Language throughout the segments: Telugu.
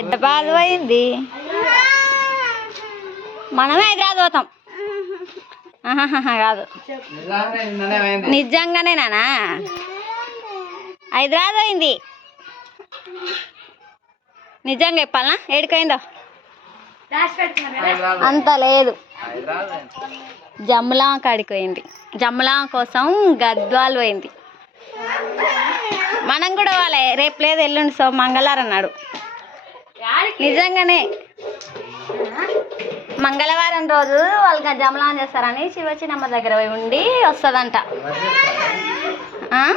పెద్ద బాధ పోయింది. మనమే హైదరాబాద్ పోతాం. కాదు. నిజంగానే నానా? హైదరాబాద్ పోయింది. నిజంగా చెప్పాలనా? ఏడికైందో? అంత లేదు. హైదరాబాద్ జమ్లా కాడికి పోయింది. జమ్లా కోసం గద్వాల్ పోయింది. మనం కూడా వాళ్ళే రేపు లేదు ఎల్లుండి సో మంగళవారం అన్నాడు. నిజంగానే. మంగళవారం రోజు వాళ్ళకి జమలాన్ చేస్తారని శివ చిన్నమ్మ దగ్గర పోయి ఉండి వస్తుందంట. ఆ?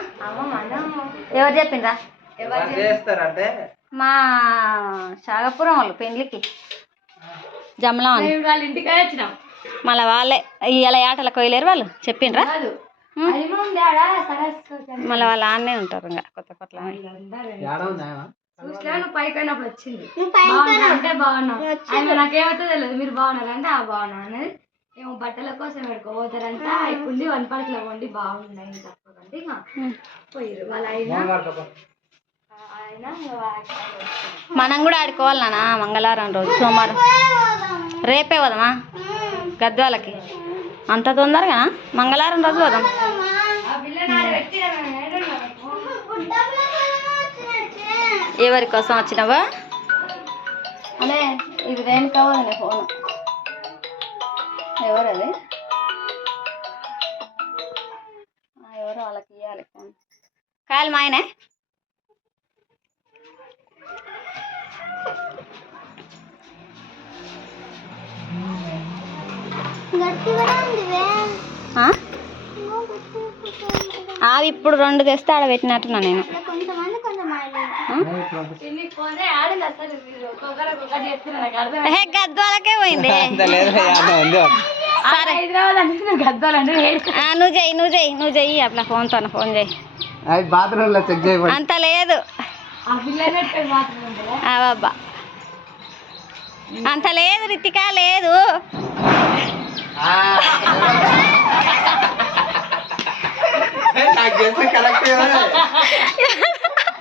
ఎవరు చెప్పిండ్రా? మా షాగపురం వాళ్ళు పెండ్లికి. జమలాన్ అని. వాళ్ళ ఇంటికి వచ్చినాం. మళ్ళీ వాళ్ళే ఇలా ఆటలకు పోయలేరు వాళ్ళు? చెప్పిండ్రా? మళ్ళీ వాళ్ళ ఆడనే ఉంటారు ఇంకా కొత్త కొత్త? చూసినా నువ్వు పైకి పోయినప్పుడు వచ్చింది బాగున్నా అంటే బాగున్నావు. ఆమె నాకేమైతే తెలియదు. మీరు బాగున్నారంటే ఆ బాగున్నా అనేది ఏమో బట్టల కోసం పెట్టుకోపోతారంట కుంది వన్ పడకలో వండి బాగున్నాయి తప్పకండి ఇంకా పోయిరు వాళ్ళ ఆయన. ఆయన మనం కూడా ఆడుకోవాలనా మంగళవారం రోజు సోమవారం? రేపే పోదామా? గద్వాలకి. అంత తొందరగా? మంగళవారం రోజు పోదాం ఆ పిల్లని ఆడ పెట్టిరా మేము ఏడున్నాం? ఎవరి కోసం వచ్చినావా? అదే ఇది రేణుకా వదిలే ఫోన్. ఎవరు అది? ఎవరు వాళ్ళకి ఇవ్వాలి ఫోన్. కాయలు మా ఆయనే? అవి ఇప్పుడు రెండు తెస్తే ఆడ పెట్టినట్టున్నా నేను. గద్వాలకే పోయింది. సరే. నువ్వు చెయ్యి నువ్వు చెయ్యి నువ్వు చెయ్యి అట్లా ఫోన్తో ఫోన్ చెయ్యి. బాత్రూమ్లో చెక్ చేయబడి అంత లేదు. బాబా. అంత లేదు రితిక లేదు.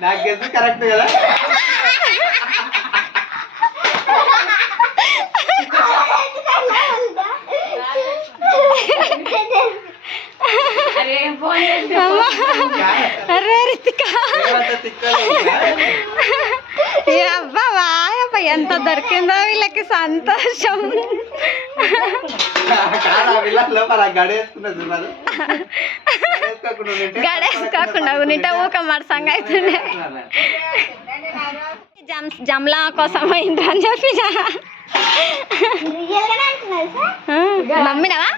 నాకు గెస్ కరెక్ట్ కదా? అరే రితిక. అబ్బా ఎంత దొరికిందో వీళ్ళకి సంతోషం. గడేసుకోకుండా కాకుండా ఊక మరి సంగ అవుతుండే జమ్ జమ్లా కోసం అయింది అని చెప్పి నమ్మినవా?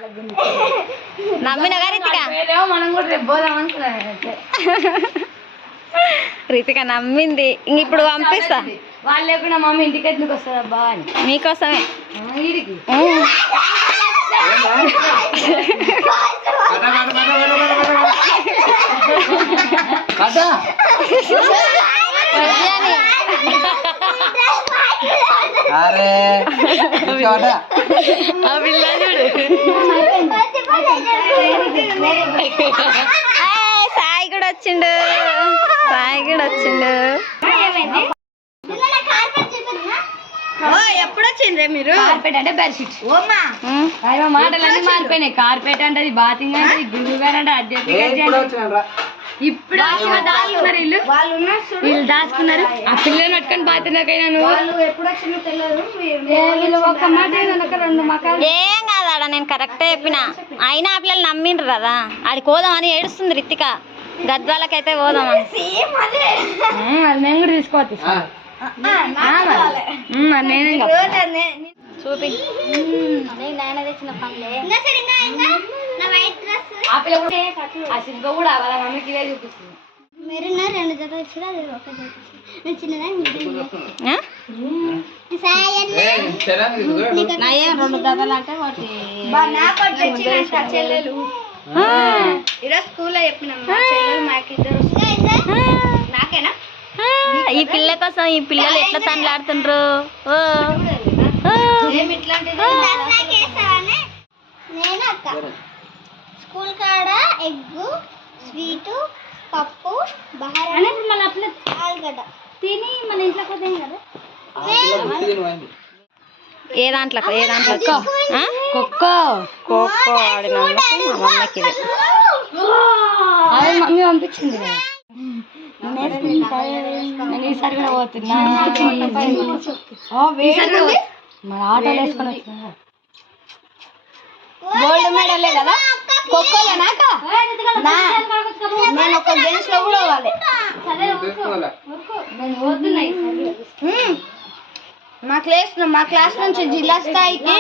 నమ్మినవా రితిక వేరేమో మనం కూడా రేపు పోదాం అనుకున్నాను అయితే. రితిక నమ్మింది. ఇంక ఇప్పుడు పంపిస్తా. వాళ్ళు లేకుండా మమ్మీ ఇంటికి ఎందుకు వస్తుంది అబ్బా అని. మీకోసమే. అరే ఆ పిల్ల చూడు. సాయి కూడా వచ్చిండు. సాయి కూడా వచ్చిండు. ఓ ఎప్పుడు వచ్చిండ్రే మీరు? కార్పెట్ అంటే బెడ్షీట్ మాటలన్నీ మారిపోయినాయి. కార్పెట్ అంటే బాతింగ్ అంటే గురువు గారు అంటే అధ్యాత్మిక ఇప్పుడు వచ్చినారా ఇప్పుడు దాచుకున్న- దాచుకున్నారు ఇల్లు వీళ్ళు దాచుకున్నారు? ఆ పిల్లని పట్టుకొని బాతినాకైనా నువ్వు ఒక్క మాట ఒక రెండు మకాలు. ఏం కాదు నేను కరెక్టే చెప్పిన. అయినా ఆ పిల్లలు నమ్మిండ్రు కదా. ఆడికి పోదామని ఏడుస్తుంది రిత్తిక గద్వాలకైతే ఉమ్, అది. నేను కూడా తీసుకోవచ్చు. నేను చూపి. రెండు జతలు అది ఒక జత. నేను చిన్నదా అంటే. ఈరోజు స్కూల్లో చెప్పినాం మా చెల్లెలు మాకిద్దరు నాకేనా? ఈ పిల్ల కోసం ఈ పిల్లలు ఎట్లా తండ్లాడుతుండ్రు? స్కూల్ కాడ ఎగ్గు స్వీటు పప్పు బహారా ఆలుగడ్డ. తిని మన వద్దాం కదా? ఏ దాంట్లో? ఏ దాంట్లో? ఖోఖో ఖోఖో ఆడినందుకు మా మమ్మీకి ఇది. అదే మమ్మీ పంపించింది. నేను ఈసారి కూడా పోతున్నా. ఆటోలు వేసుకొని గోల్డ్ మెడలే కదా ఖోఖోలో నాక నేను ఒక గేమ్స్లో కూడా పోవాలి. నేను. మా క్లాస్ మా క్లాస్ నుంచి జిల్లా స్థాయికి